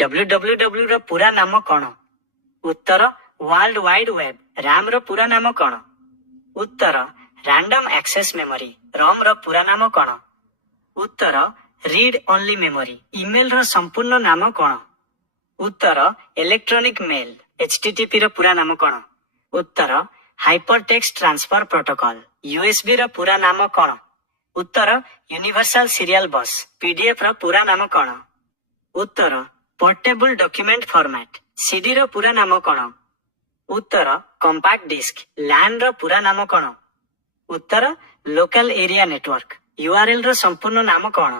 www ର ପୁରା ନାମ କ'ଣ? ଉତ୍ତର ୱାର୍ଲଡ ୱାଇଡ ୱେବ। ରାମ ର ପୁରା ନାମ କ'ଣ? ଉତ୍ତର ରାଣ୍ଡମ ଆକ୍ସେସ ମେମୋରି। ରମ୍ ର ପୁରା ନାମ କ'ଣ? ଉତ୍ତର ରିଡ୍ ଓନ୍ଲି ମେମୋରି। ଇମେଲ ର ସମ୍ପୂର୍ଣ୍ଣ ନାମ କ'ଣ? ଉତ୍ତର ଇଲେକ୍ଟ୍ରୋନିକ ମେଲ। HTTP ର ପୁରା ନାମ କ'ଣ? ଉତ୍ତର ହାଇପରଟେକ୍ସଟ ଟ୍ରାନ୍ସଫର ପ୍ରୋଟୋକଲ। USB ର ପୁରା ନାମ କ'ଣ? ଉତ୍ତର ୟୁନିଭର୍ସାଲ ସିରିଆଲ ବସ୍। PDF ର ପୁରା ନାମ କ'ଣ? ଉତ୍ତର ପୋର୍ଟେବଲ ଡକ୍ୟୁମେଣ୍ଟ ଫର୍ମାଟ। CD ର ପୁରା ନାମ କ'ଣ? ଉତ୍ତର କମ୍ପାକ୍ଟ ଡିସ୍କ। LAN ର ପୁରା ନାମ କ'ଣ? ଉତ୍ତର ଲୋକାଲ ଏରିଆ ନେଟୱାର୍କ। URL ର ସମ୍ପୂର୍ଣ୍ଣ ନାମ କ'ଣ?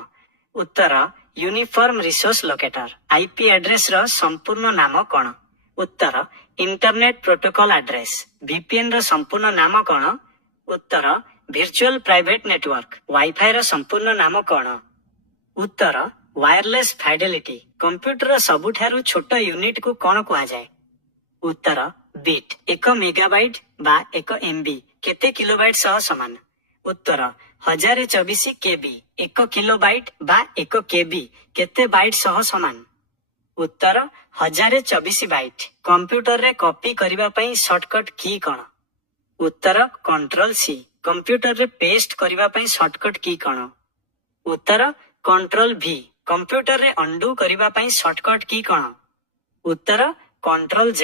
ଉତ୍ତର uniform resource locator. IP address ର ସମ୍ପୂର୍ଣ୍ଣ ନାମ କ'ଣ? ଉତ୍ତର ଇଣ୍ଟରନେଟ ପ୍ରୋଟୋକଲ ଆଡ୍ରେସ। VPN ର ସମ୍ପୂର୍ଣ୍ଣ ନାମ କ'ଣ? ଉତ୍ତର ଭର୍ଚୁଆଲ ପ୍ରାଇଭେଟ ନେଟୱାର୍କ। ୱାଇଫାଇ ର ସମ୍ପୂର୍ଣ୍ଣ ନାମ କ'ଣ? ଉତ୍ତର ୱାୟରଲେସ୍ ଫାଇଡେଲିଟି। କମ୍ପ୍ୟୁଟର ସବୁଠାରୁ ଛୋଟ ୟୁନିଟ କୁ କ'ଣ କୁହାଯାଏ? ଉତ୍ତର ବିଟ୍। 1 ମେଗାବାଇଟ ବା 1 MB କେତେ କିଲୋବାଇଟ ସହ ସମାନ? ଉତ୍ତର 1024 KB। 1 କିଲୋବାଇଟ ବା 1 KB କେତେ ବାଇଟ ସହ ସମାନ? ଉତ୍ତର 1024 ବାଇଟ। କମ୍ପ୍ୟୁଟରରେ କପି କରିବା ପାଇଁ ସର୍ଟକଟ କି କ'ଣ? ଉତ୍ତର Ctrl+C। କମ୍ପ୍ୟୁଟରରେ ପେଷ୍ଟ କରିବା ପାଇଁ ସର୍ଟକଟ କି କ'ଣ? ଉତ୍ତର Ctrl+V। କମ୍ପ୍ୟୁଟରରେ ଅନ୍ଡୁ କରିବା ପାଇଁ ସର୍ଟକଟ କି କ'ଣ? ଉତ୍ତର Ctrl+Z।